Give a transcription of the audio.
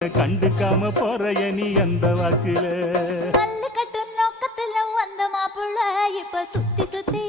கண்டுக்காம போறைய நீ அந்த வாக்குல கல்லு கட்டு நோக்கத்துல வந்த மாப்பிள்ள இப்ப சுத்தி சுத்தி